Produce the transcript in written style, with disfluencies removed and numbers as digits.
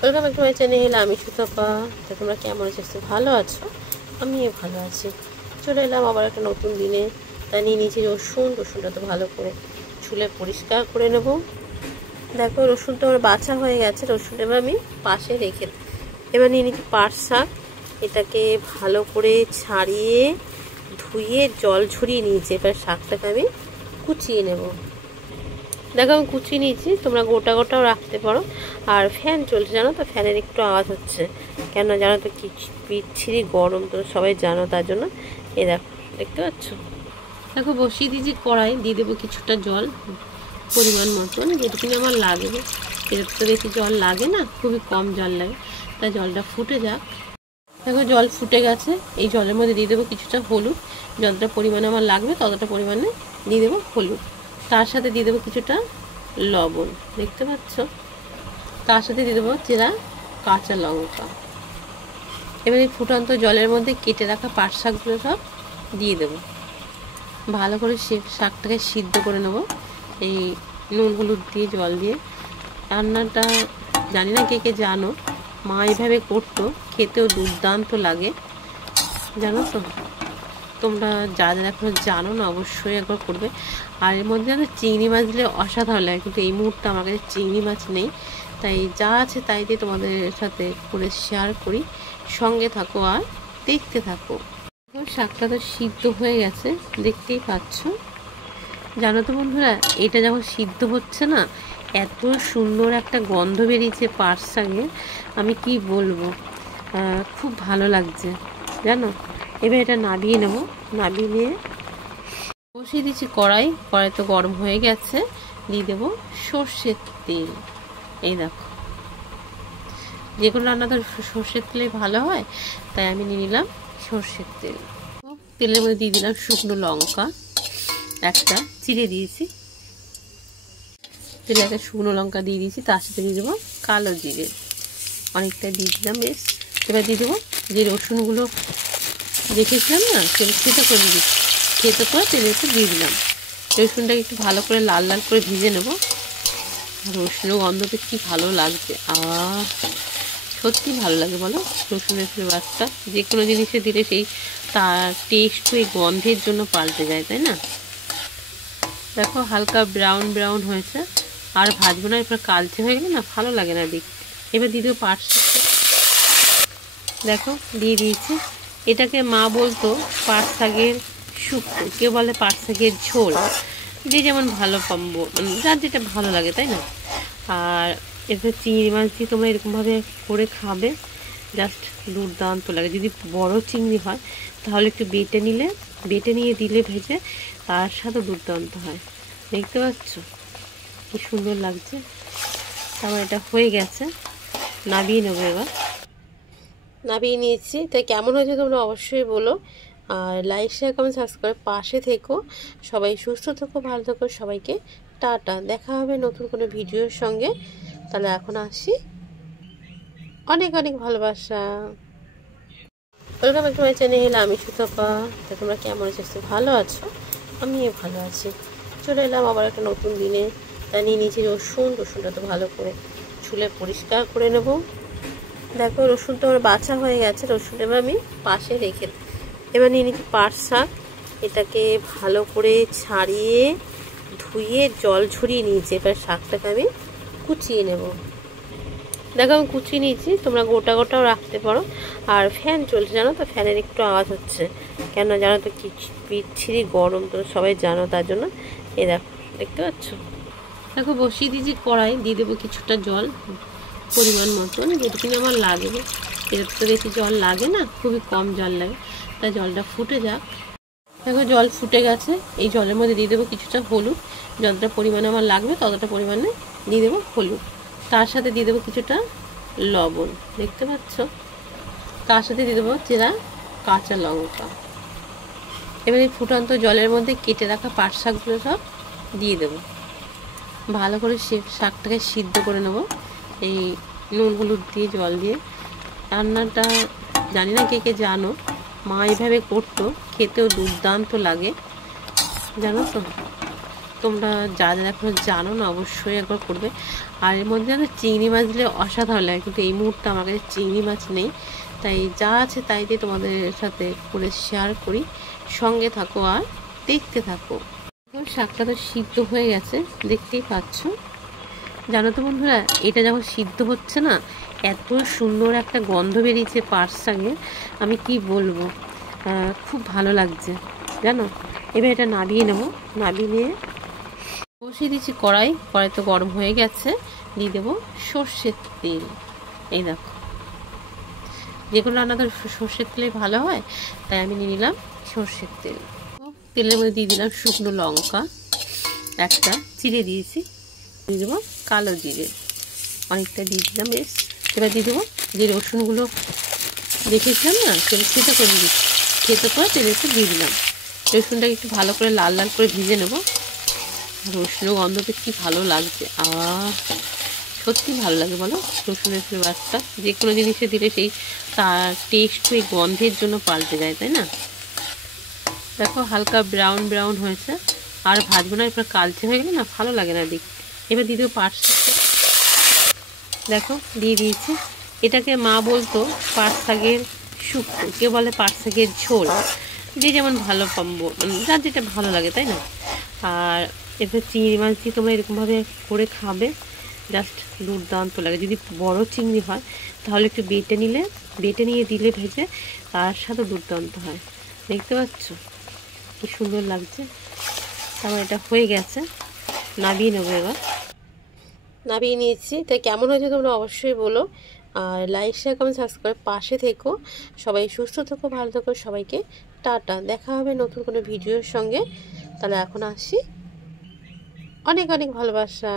Welcome back to my channel. আমি সুতপা। তো তোমরা কেমন আছো? ভালো আছো? আমিও ভালো আছি। চলে এলাম আবার একটা নতুন দিনে। তাই নিয়ে নিয়েছি রসুনটা তো ভালো করে ছুলে পরিষ্কার করে নেব। দেখো রসুনটা আমার বাছা হয়ে গেছে। রসুন এবার আমি পাশে রেখে এবার নিয়ে নিচ্ছি পাট শাক। এটাকে ভালো করে ছাড়িয়ে ধুয়ে জল ঝরিয়ে নিয়েছি। এবার শাকটাকে আমি কুচিয়ে নেব। দেখো আমি কুচিয়ে নিয়েছি, তোমরা গোটা গোটাও রাখতে পারো। আর ফ্যান চলছে জানো তো, ফ্যানের একটু আওয়াজ হচ্ছে কেন জানো তো, কি বিচ্ছিরি গরম তো সবাই জানো, তার জন্য। এই দেখো, দেখতে পাচ্ছ? দেখো বসিয়ে দিয়েছি কড়াই, দিয়ে দেবো কিছুটা জল পরিমাণ মতন, যেটুকুনি আমার লাগবে। এর তো বেশি জল লাগে না, খুবই কম জল লাগে, তাই জলটা ফুটে যাক। দেখো জল ফুটে গেছে। এই জলের মধ্যে দিয়ে দেবো কিছুটা হলুদ, যতটা পরিমাণে আমার লাগবে ততটা পরিমাণে দিয়ে দেবো হলুদ। তার সাথে দিয়ে দেবো কিছুটা লবণ, দেখতে পাচ্ছ? তার সাথে দিয়ে দেবো চেরা কাঁচা লঙ্কা। এবার এই ফুটন্ত জলের মধ্যে কেটে রাখা পাট শাকগুলো সব দিয়ে দেবো। ভালো করে শাকটাকে সিদ্ধ করে নেবো এই নুন হলুদ দিয়ে, জল দিয়ে। রান্নাটা জানি না কে কে জানো, মা এইভাবে করতো, খেতেও দুর্দান্ত লাগে জানো তো। তোমরা যারা এখনো জানো না অবশ্যই একবার করবে। আর এর মধ্যে আমি চিংড়ি মাছ দিলে অসাধারণ লাগে, কিন্তু এই মুহূর্তে আমার কাছে চিংড়ি মাছ নেই, তাই যা আছে তাই দিয়ে তোমাদের সাথে করে শেয়ার করি। সঙ্গে থাকো আর দেখতে থাকো। শাকটা তো সিদ্ধ হয়ে গেছে, দেখতেই পাচ্ছ। জানো তো বন্ধুরা, এটা যখন সিদ্ধ হচ্ছে না, এত সুন্দর একটা গন্ধ বেরিয়েছে পাট শাকের, আমি কি বলবো, খুব ভালো লাগছে জানো। এবার এটা নাবিয়ে নেব। নাবিয়ে নিয়ে বসিয়ে দিচ্ছি কড়াই তো গরম হয়ে গেছে। দিয়ে দেবো সর্ষের তেল। এই দেখো, যে কোনো রান্না তো সর্ষের তেলে ভালো হয়, তাই আমি নিয়ে নিলাম সর্ষের তেল। তেলের মধ্যে দিয়ে দিলাম শুকনো লঙ্কা একটা চিড়ে দিয়েছি। তেলে একটা শুকনো লঙ্কা দিয়ে দিয়েছি, তার সাথে দিয়ে দেবো কালো জিরে অনেকটা দিয়ে দিলাম বেশ। এবার দিয়ে দেবো যে রসুনগুলো রেখেছিলাম না, সেটা করে দিচ্ছি, খেতে করে তেলে একটু দিয়ে দিলাম। রসুনটাকে একটু ভালো করে লাল লাল করে ভেজে নেবো। রসুনের গন্ধটা কি ভালো লাগছে, আর সত্যি ভালো লাগে বলো। রসুনের ফ্লেভারটা যে কোনো জিনিসে দিলে সেই তার টেস্ট ওই গন্ধের জন্য পাল্টে যায়, তাই না? দেখো হালকা ব্রাউন ব্রাউন হয়েছে, আর ভাজবো না, এরপর কালচে হয়ে গেলে না ভালো লাগে না দেখতে। এবার দিয়ে দেবো পাট শাক। দেখো দিয়ে দিয়েছি। এটাকে মা বলতো পাট শাকের শুক্তো, কেউ বলে পাট শাকের ঝোল, যে যেমন ভালো পাবো, মানে যার যেটা ভালো লাগে, তাই না? আর এরপর চিংড়ি মাছ দিয়ে তোমরা এরকমভাবে করে খাবে, জাস্ট দুর্দান্ত লাগে। যদি বড় চিংড়ি হয় তাহলে একটু বেটে নিয়ে দিলে ভেজে, তার সাথে দুর্দান্ত হয়। দেখতে পাচ্ছ কি সুন্দর লাগছে। তারপর এটা হয়ে গেছে, নাবিয়ে নেবো। এবার নাবিয়ে নিয়েছি, তাই কেমন হয়েছে তোমরা অবশ্যই বলো। আর লাইক শেয়ার কমেন্ট সাবস্ক্রাইব পাশে থেকো। সবাই সুস্থ থেকো, ভালো থেকো। সবাইকে টাটা, দেখা হবে নতুন কোনো ভিডিওর সঙ্গে। তাহলে এখন আসি, অনেক অনেক ভালোবাসা। Welcome back to my channel. আমি সুতপা। তো তোমরা কেমন আছো? ভালো আছো? আমিও ভালো আছি। চলে এলাম আবার একটা নতুন দিনে। তাই নিয়ে নিয়েছি রসুনটা তো ভালো করে ছুলে পরিষ্কার করে নেব। দেখো রসুনটা আমার বাছা হয়ে গেছে। রসুন এবার আমি পাশে রেখে এবার নিয়ে নিচ্ছি পাট শাক। এটাকে ভালো করে ছাড়িয়ে ধুয়ে জল ঝরিয়ে নিয়েছি। এবার শাকটাকে আমি কুচিয়ে নেব। দেখো আমি কুচিয়ে নিয়েছি, তোমরা গোটা গোটাও রাখতে পারো। আর ফ্যান চলছে জানো তো, ফ্যানের একটু আওয়াজ হচ্ছে কেন জানো তো, কি বিচ্ছিরি গরম তো সবাই জানো, তার জন্য। এই দেখো, দেখতে পাচ্ছ? দেখো বসিয়ে দিয়েছি কড়াই, দিয়ে দেবো কিছুটা জল পরিমাণ মতন, যেটুকুনি আমার লাগবে। এর তো বেশি জল লাগে না, খুবই কম জল লাগে, তাই জলটা ফুটে যাক। দেখো জল ফুটে গেছে। এই জলের মধ্যে দিয়ে দেবো কিছুটা হলুদ, যতটা পরিমাণে আমার লাগবে ততটা পরিমাণে দিয়ে দেবো হলুদ। তার সাথে দিয়ে দেবো কিছুটা লবণ, দেখতে পাচ্ছ? তার সাথে দিয়ে দেবো চেরা কাঁচা লঙ্কা। এবার এই ফুটন্ত জলের মধ্যে কেটে রাখা পাট শাকগুলো সব দিয়ে দেবো। ভালো করে শাকটাকে সিদ্ধ করে নেবো এই নুন হলুদ দিয়ে, জল দিয়ে। রান্নাটা জানি না কে কে জানো, মা এইভাবে করতো, খেতেও দুর্দান্ত লাগে জানো তো। তোমরা যারা এখনো জানো না অবশ্যই একবার করবে। আর এর মধ্যে আমি চিংড়ি মাছ দিলে অসাধারণ লাগে, কিন্তু এই মুহূর্তে আমার কাছে চিংড়ি মাছ নেই, তাই যা আছে তাই দিয়ে তোমাদের সাথে করে শেয়ার করি। সঙ্গে থাকো আর দেখতে থাকো। শাকটা তো সিদ্ধ হয়ে গেছে, দেখতেই পাচ্ছ। জানো তো বন্ধুরা, এটা যখন সিদ্ধ হচ্ছে না, এত সুন্দর একটা গন্ধ বেরিয়েছে পাট শাকের, আমি কি বলবো, খুব ভালো লাগছে জানো। এবার এটা নাবিয়ে নেব। নাবিয়ে নিয়ে বসিয়ে দিচ্ছি কড়াই তো গরম হয়ে গেছে। দিয়ে দেবো সর্ষের তেল। এই দেখো, যে কোনো রান্না তো সর্ষের তেলে ভালো হয়, তাই আমি নিয়ে নিলাম সর্ষের তেল। তেলের মধ্যে দিয়ে দিলাম শুকনো লঙ্কা একটা চিড়ে দিয়েছি, দিয়ে দেবো কালো জিরে অনেকটা দিয়ে দিলাম বেশ। এবার দিয়ে দেবো যে রসুনগুলো রেখেছিলাম না, তেল খেতে করে দিচ্ছি, খেতে করে তেলের একটু দিয়ে দিলাম। রসুনটাকে একটু ভালো করে লাল লাল করে ভেজে নেবো। রসুনের গন্ধটা কি ভালো লাগছে, সত্যি ভালো লাগে বলো। রসুনের ফ্লেভারটা যে কোনো জিনিসে দিলে সেই তার টেস্ট ওই গন্ধের জন্য পাল্টে যায়, তাই না। দেখো হালকা ব্রাউন ব্রাউন হয়েছে, আর ভাজবো না, এরপর কালচে হয়ে গেলে না ভালো লাগে না দেখতে। এবার দিয়ে দেবো পাট শাকটা, দেখো দিয়ে দিয়েছি। এটাকে মা বলতো পাট শাকের শুক্তো, কেউ বলে পাট শাকের ঝোল, যে যেমন ভালো পাবো, মানে যার যেটা ভালো লাগে, তাই না। আর এরপর চিংড়ি মাছ দিয়ে তোমরা এরকমভাবে করে খাবে, জাস্ট দুর্দান্ত লাগে। যদি বড় চিংড়ি হয় তাহলে একটু বেটে নিয়ে দিলে ভেজে, তার সাথে দুর্দান্ত হয়। দেখতে পাচ্ছ কি সুন্দর লাগছে। তারপর এটা হয়ে গেছে, নাবিয়ে নেবো। এবার নাবিয়ে নিয়েছি, তাই কেমন হয়েছে তোমরা অবশ্যই বলো। আর লাইক শেয়ার কমেন্ট সাবস্ক্রাইব পাশে থেকো। সবাই সুস্থ থেকো, ভালো থেকো। সবাইকে টাটা, দেখা হবে নতুন কোনো ভিডিওর সঙ্গে। তাহলে এখন আসি, অনেক অনেক ভালোবাসা।